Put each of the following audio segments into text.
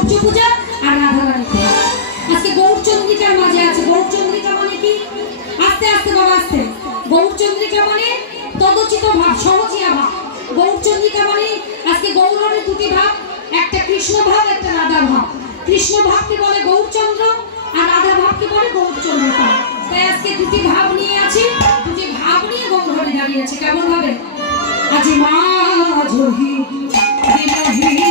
সূর্য পূজা আর রাধা রানী। আজকে গৌরচন্দ্রিকার মাঝে আছে। গৌরচন্দ্রিকা মানে কি? আস্তে আস্তে বাবা আস্তে। গৌরচন্দ্রিকা মানে তদচিত ভাব, সহজিয়া ভাব। গৌরচন্দ্রিকা মানে আজকে গৌরের দুটি ভাব, একটা কৃষ্ণ ভাব, একটা রাধা ভাব। কৃষ্ণ ভাবকে বলে গৌরচন্দ্র আর রাধা ভাবকে বলে গৌরচন্দ্রিকা। তাই আজকে দুটি ভাব নিয়ে আছি, দুটি ভাব নিয়ে গৌরহরি দাঁড়িয়ে আছে। কেমন ভাবে? আজি মাঝহি বিরহি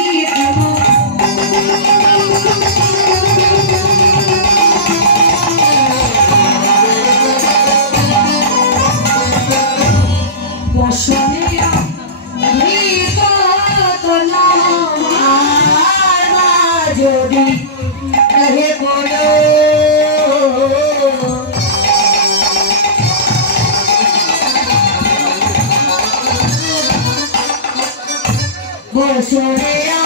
বসনিয়া ভিততলা যদি রহে বলো বসনিয়া